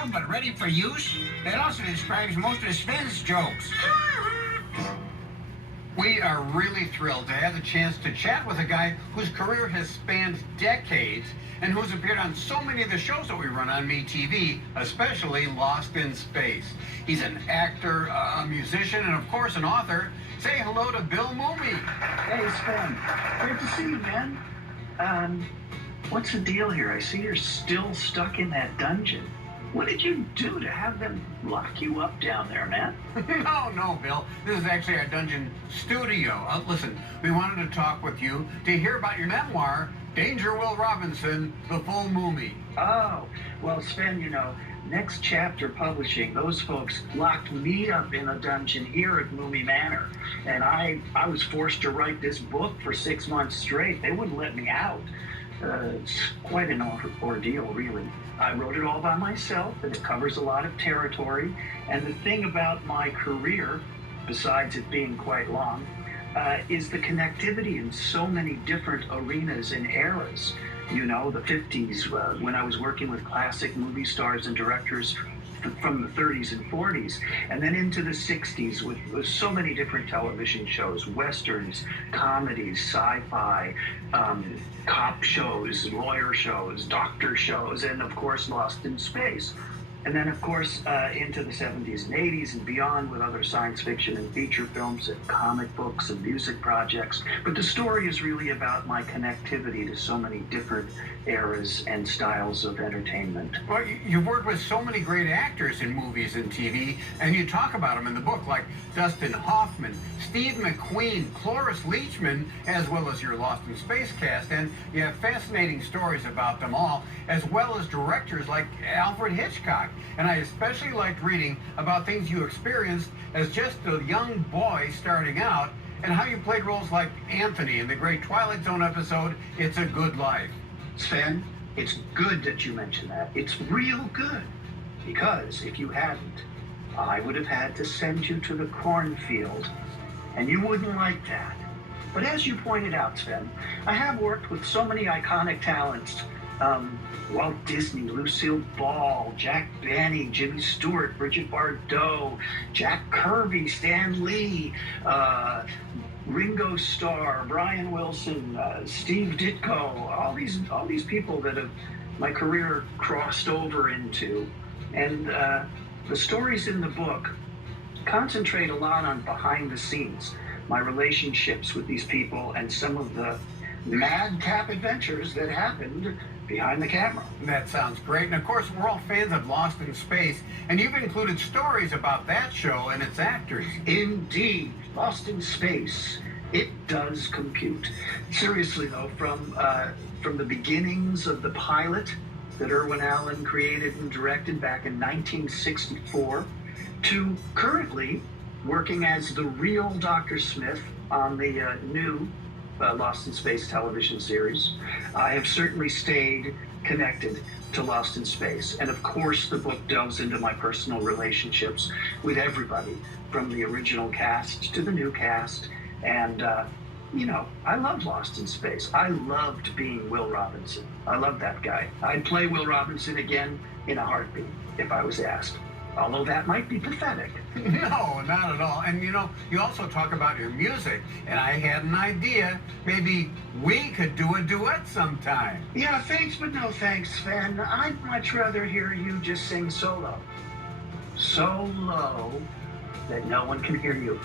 old but ready for use. That also describes most of Sven's jokes. We are really thrilled to have the chance to chat with a guy whose career has spanned decades and who's appeared on so many of the shows that we run on MeTV, especially Lost in Space. He's an actor, a musician, and of course an author. Say hello to Bill Mumy. Hey, Sven. Great to see you, man. What's the deal here? I see you're still stuck in that dungeon. What did you do to have them lock you up down there, man? No, Bill. This is actually our dungeon studio. Listen, we wanted to talk with you to hear about your memoir, Danger Will Robinson, The Full Mumy. Oh, well, Sven, Next Chapter Publishing, those folks locked me up in a dungeon here at Mumy Manor. And I was forced to write this book for 6 months straight. They wouldn't let me out. It's quite an ordeal, really. I wrote it all by myself, and it covers a lot of territory. And the thing about my career, besides it being quite long, is the connectivity in so many different arenas and eras. The 50s, when I was working with classic movie stars and directors from the 30s and 40s, and then into the 60s with so many different television shows, westerns, comedies, sci-fi, cop shows, lawyer shows, doctor shows, and of course Lost in Space. And then, of course, into the 70s and 80s and beyond with other science fiction and feature films and comic books and music projects. But the story is really about my connectivity to so many different eras and styles of entertainment. Well, you've worked with so many great actors in movies and TV, and you talk about them in the book, like Dustin Hoffman, Steve McQueen, Cloris Leachman, as well as your Lost in Space cast. And you have fascinating stories about them all, as well as directors like Alfred Hitchcock. And I especially liked reading about things you experienced as just a young boy starting out, and how you played roles like Anthony in the great Twilight Zone episode, It's a Good Life. Sven, it's good that you mentioned that. It's real good. Because if you hadn't, I would have had to send you to the cornfield. And you wouldn't like that. But as you pointed out, Sven, I have worked with so many iconic talents. Walt Disney, Lucille Ball, Jack Benny, Jimmy Stewart, Bridget Bardot, Jack Kirby, Stan Lee, Ringo Starr, Brian Wilson, Steve Ditko, all these people that have my career crossed over into. And the stories in the book concentrate a lot on behind the scenes, my relationships with these people and some of the madcap adventures that happened behind the camera. That sounds great. And of course, we're all fans of Lost in Space, and you've included stories about that show and its actors. Indeed, Lost in Space. It does compute. Seriously, though, from the beginnings of the pilot that Irwin Allen created and directed back in 1964 to currently working as the real Dr. Smith on the new Lost in Space television series, I have certainly stayed connected to Lost in Space. And of course, the book delves into my personal relationships with everybody, from the original cast to the new cast. And, I love Lost in Space. I loved being Will Robinson. I love that guy. I'd play Will Robinson again in a heartbeat if I was asked. Although that might be pathetic. No, not at all. And you also talk about your music, and I had an idea. Maybe we could do a duet sometime. Yeah, thanks, but no thanks, Sven. I'd much rather hear you just sing solo. So low that no one can hear you.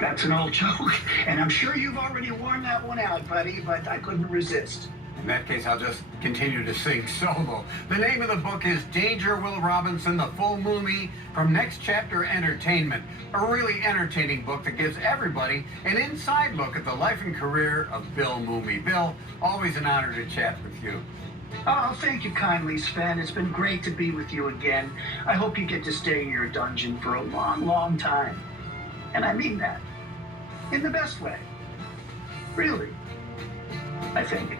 That's an old joke, and I'm sure you've already worn that one out, buddy, but I couldn't resist. In that case, I'll just continue to sing solo. The name of the book is Danger Will Robinson, The Full Mumy, from Next Chapter Entertainment. A really entertaining book that gives everybody an inside look at the life and career of Bill Mumy. Bill, always an honor to chat with you. Oh, thank you kindly, Sven. It's been great to be with you again. I hope you get to stay in your dungeon for a long, long time. And I mean that. In the best way. Really. I think.